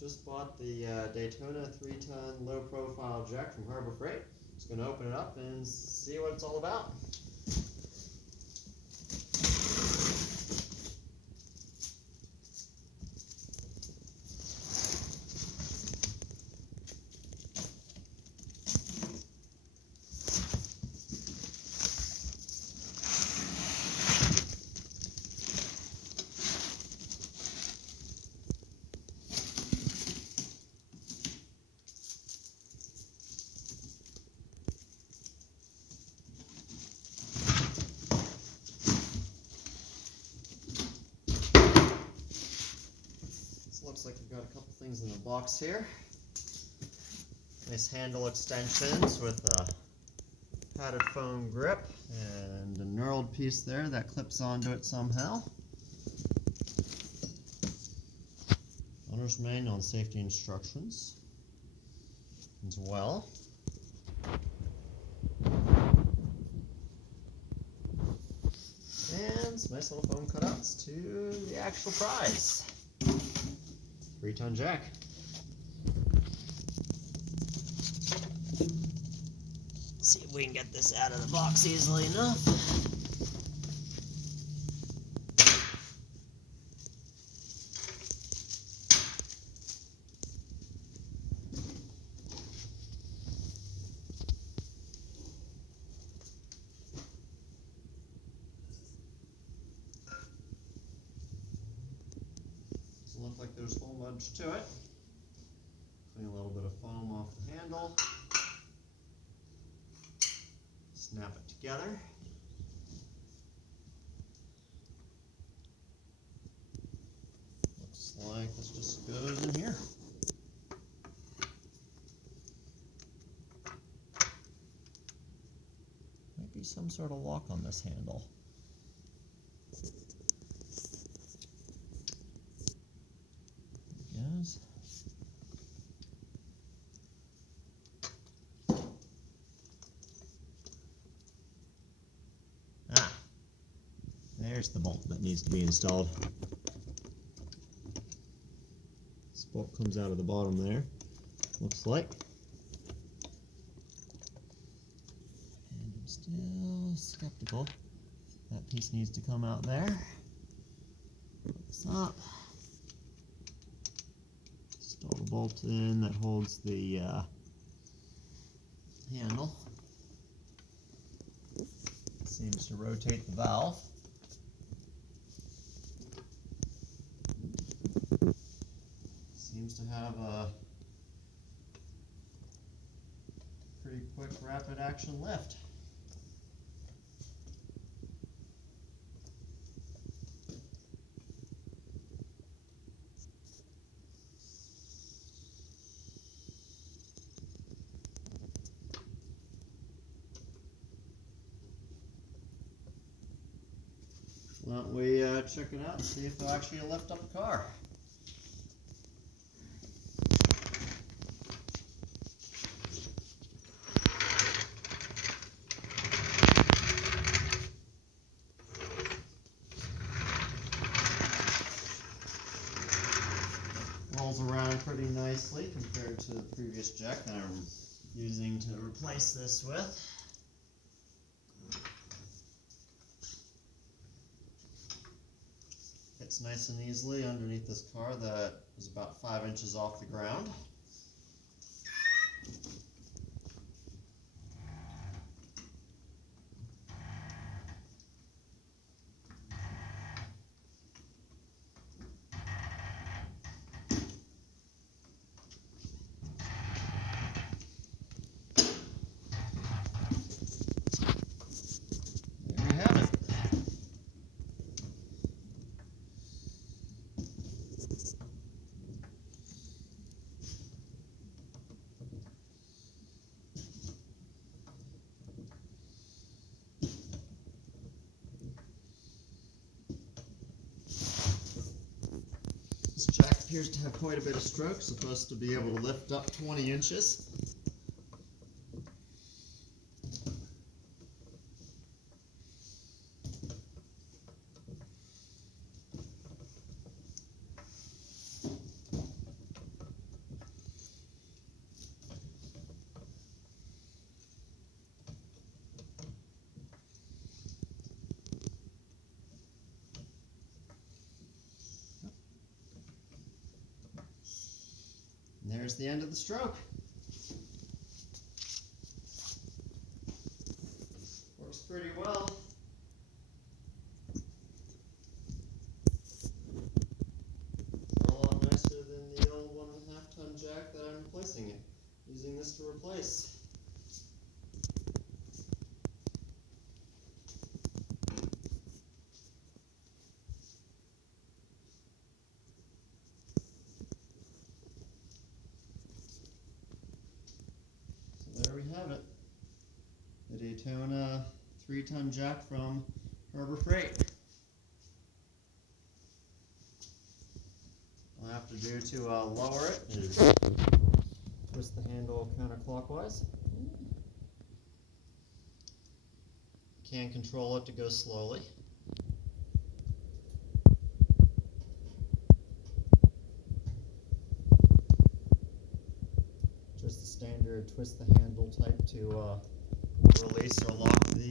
Just bought the Daytona 3-ton low-profile jack from Harbor Freight. Just going to open it up and see what it's all about. Looks like we've got a couple things in the box here. Nice handle extensions with a padded foam grip and a knurled piece there that clips onto it somehow. Owner's manual and safety instructions as well. And some nice little foam cutouts to the actual prize. 3-ton jack. See if we can get this out of the box easily enough. Doesn't look like there's a whole bunch to it. Clean a little bit of foam off the handle. Snap it together. Looks like this just goes in here. Might be some sort of lock on this handle. There it goes. There's the bolt that needs to be installed. This bolt comes out of the bottom there, looks like. And I'm still skeptical. That piece needs to come out there. Put this up. Install the bolt in that holds the handle. Seems to rotate the valve. Seems to have a pretty quick rapid action lift. Why don't we check it out and see if it'll actually lift up a car. Rolls around pretty nicely compared to the previous jack that I'm using to replace this with. Fits nice and easily underneath this car that is about 5 inches off the ground. This jack appears to have quite a bit of stroke, supposed to be able to lift up 20 inches. there's the end of the stroke. Works pretty well. It's a lot nicer than the old 1.5 ton jack that I'm replacing it. Using this to replace. There we have it, the Daytona 3-ton jack from Harbor Freight. All I have to do to lower it is twist the handle counterclockwise. Can control it to go slowly. Just the standard twist the handle type to release or lock the